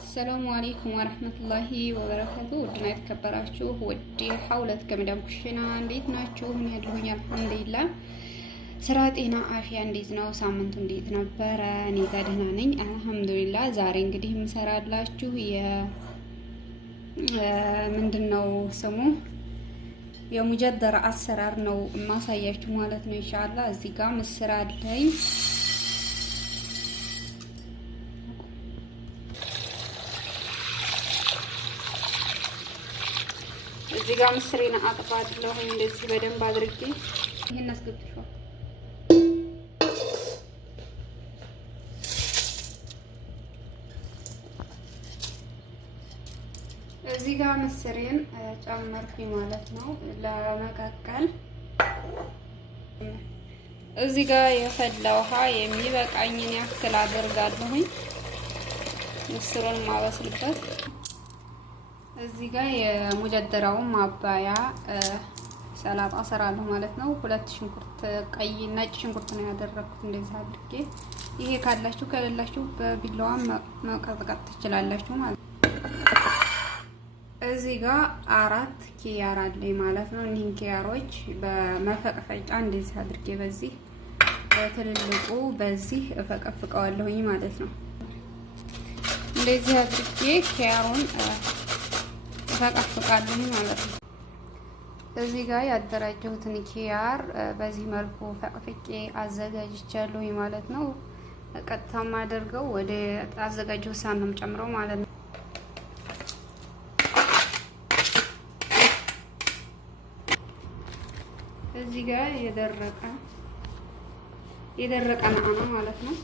السلام عليكم ورحمة الله وبركاته. ودنا የተከበራችሁ ወዲ ሐውለት ከመዳም ኩሽና እንዴት ናችሁ? ምን ያለሁኝ አልሐምዱሊላህ። ስራ፣ ጤና፣ አፍያ እንዴት ነው? ሳምንቱ እንዴት ነበረ? እኔ ጋር ደህና ነኝ አልሐምዱሊላህ። ዛሬ እንግዲህ የምሰራላችሁ ምንድነው ስሙ የሙጀደራ አሰራር ነው ማሳያችሁ ማለት ነው ኢንሻአላህ። እዚህ ጋር ምስር አለኝ። እዚህ ጋር ምስሬን አጥባለሁ እንደዚህ በደንብ አድርጌ ይሄን አስገብቼው እዚህ ጋር ምስሬን ጨመርኩኝ ማለት ነው ለመቀቀል። እዚህ ጋር የፈላ ውሃ የሚበቃኝን ያክል አደርጋለሁኝ ምስሩን ማበስልበት። እዚህ ጋር የሙጀደራውን ማባያ ሰላጣ ሰራለሁ ማለት ነው። ሁለት ሽንኩርት፣ ቀይ ነጭ ሽንኩርት ነው ያደረኩት እንደዚህ አድርጌ። ይሄ ካላችሁ ከሌላችሁ በቢላዋ መቀጥቀጥ ትችላላችሁ ማለት ነው። እዚህ ጋር 4 ኪያር አለኝ ማለት ነው። እኒህን ኪያሮች በመፈቅፈጫ እንደዚህ አድርጌ በዚህ በትልልቁ በዚህ እፈቀፍቀዋለሁኝ ማለት ነው። እንደዚህ አድርጌ ኪያሩን ፈቀፍቃለሁ ማለት ነው። እዚህ ጋር ያደራጀሁትን ኪያር በዚህ መልኩ ፈቅፍቄ አዘጋጅቻለሁ ማለት ነው። ቀጥታ ማደርገው ወደ አዘጋጀው ሳህን ነው ጨምረው ማለት ነው። እዚህ ጋር የደረቀ ነዓና ማለት ነው።